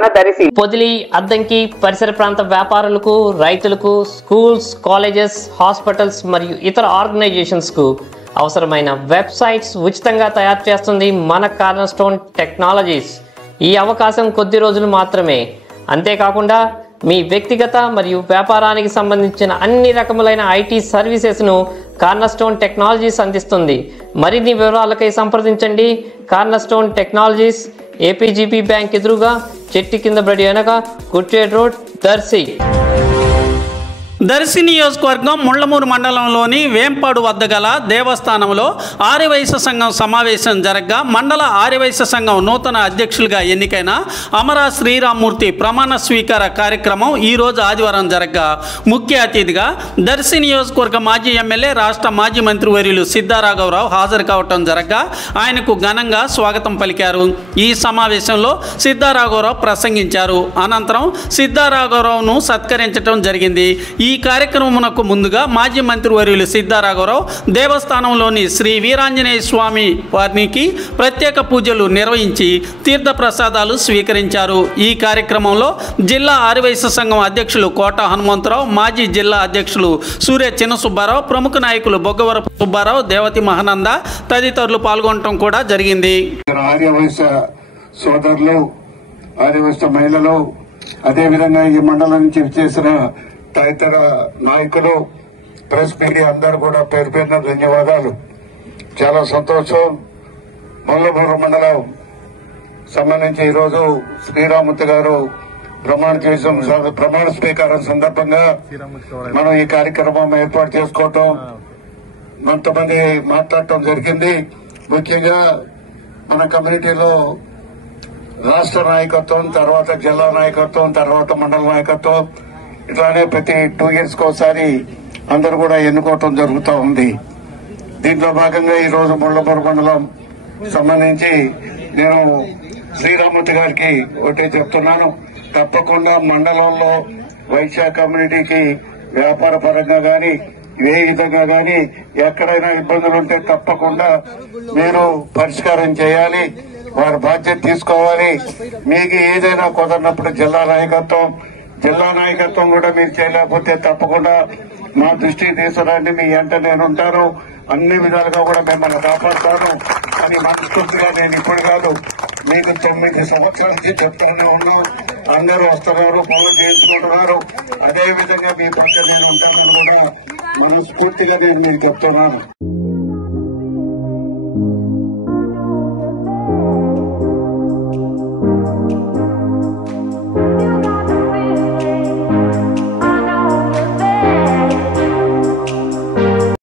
మన దర్శి. పొదిలి, అద్దంకి పరిసర ప్రాంత వ్యాపారులకు, రైతులకు, స్కూల్స్, కాలేజెస్, హాస్పిటల్స్ మరియు ఇతర ఆర్గనైజేషన్స్ కు అవసరమైన వెబ్సైట్స్ ఉచితంగా తయారు చేస్తుంది మన కార్నర్ స్టోన్ టెక్నాలజీస్. ఈ అవకాశం కొద్ది రోజులు మాత్రమే. అంతేకాకుండా మీ వ్యక్తిగత మరియు వ్యాపారానికి సంబంధించిన అన్ని రకములైన ఐటీ సర్వీసెస్ను కార్నర్ స్టోన్ టెక్నాలజీస్ అందిస్తుంది. మరిన్ని వివరాలకై సంప్రదించండి. Corner stone technologies, APGP bank ఎదురుగా, చెట్టు కింద బడి వెనక, కుట్రేడ్ రోడ్, దర్శి. దర్శి నియోజకవర్గం ముళ్లమూరు మండలంలోని వేంపాడు వద్ద గల దేవస్థానంలో ఆర్యవైశ్య సంఘం సమావేశం జరగగా మండల ఆర్యవైశ్య సంఘం నూతన అధ్యక్షులుగా ఎన్నికైన అమరా శ్రీరామ్మూర్తి ప్రమాణ స్వీకార కార్యక్రమం ఈరోజు ఆదివారం జరగగా ముఖ్య అతిథిగా దర్శి నియోజకవర్గ మాజీ ఎమ్మెల్యే, రాష్ట్ర మాజీ మంత్రివర్యులు సిద్ధారాఘవరావు హాజరు కావటం జరగగా ఆయనకు ఘనంగా స్వాగతం పలికారు. ఈ సమావేశంలో సిద్ధారాఘవరావు ప్రసంగించారు. అనంతరం సిద్ధారాఘవరావును సత్కరించడం జరిగింది. ఈ కార్యక్రమమునకు ముందుగా మాజీ మంత్రివర్యులు సిద్ధారాఘవరావు దేవస్థానంలోని శ్రీ వీరాంజనేయ స్వామి వారికి ప్రత్యేక పూజలు నిర్వహించి తీర్థప్రసాదాలు స్వీకరించారు. ఈ కార్యక్రమంలో జిల్లా ఆర్యవైశ్య సంఘం అధ్యక్షులు కోట హనుమంతరావు, మాజీ జిల్లా అధ్యక్షులు సూర్య చిన్న సుబ్బారావు, ప్రముఖ నాయకులు బొగ్గవరపు సుబ్బారావు, దేవతి మహానంద తదితరులు పాల్గొనడం కూడా జరిగింది. ఆర్యవైశ్య సోదరులు, ఆర్యవైశ్య మహిళలు, అదేవిధంగా ఈ మండలం నుంచి చేసిన తదితర నాయకులు, ప్రెస్ మీడియా అందరూ కూడా పేరు పేరున ధన్యవాదాలు. చాలా సంతోషం. ముళ్లమూరు మండలం సంబంధించి ఈరోజు శ్రీరామూర్తి గారు ప్రమాణ స్వీకారం సందర్భంగా మనం ఈ కార్యక్రమం ఏర్పాటు చేసుకోవటం, కొంతమంది మాట్లాడటం జరిగింది. ముఖ్యంగా మన కమ్యూనిటీలో రాష్ట్ర నాయకత్వం, తర్వాత జిల్లా నాయకత్వం, తర్వాత మండల నాయకత్వం, ఇట్లానే ప్రతి 2 years ఒకసారి అందరూ కూడా ఎన్నుకోవటం జరుగుతూ ఉంది. దీంట్లో భాగంగా ఈరోజు ముళ్లమూరు మండలం సంబంధించి నేను శ్రీరామూర్తి గారికి ఒకటే చెప్తున్నాను. తప్పకుండా మండలంలో వైశ్య కమ్యూనిటీకి వ్యాపార పరంగా గాని ఏ విధంగా గాని ఎక్కడైనా ఇబ్బందులు ఉంటే తప్పకుండా మీరు పరిష్కారం చేయాలి, వారి బాధ్యత తీసుకోవాలి. మీకు ఏదైనా కుదరినప్పుడు జిల్లా నాయకత్వం కూడా మీరు చేయలేకపోతే తప్పకుండా మా దృష్టికి తీసుకురండి. మీ వెంట నేను ఉంటాను, అన్ని విధాలుగా కూడా మిమ్మల్ని కాపాడుతాను అని మనస్ఫూర్తిగా నేను ఇప్పుడు కాదు, మీకు 9 సంవత్సరాల నుంచి చెప్తానే ఉన్నాం. అందరూ వస్తున్నారు, పనులు చేయించుకుంటున్నారు. అదేవిధంగా మీ పట్ల నేను ఉంటానని కూడా మనస్ఫూర్తిగా నేను మీకు చెప్తున్నాను.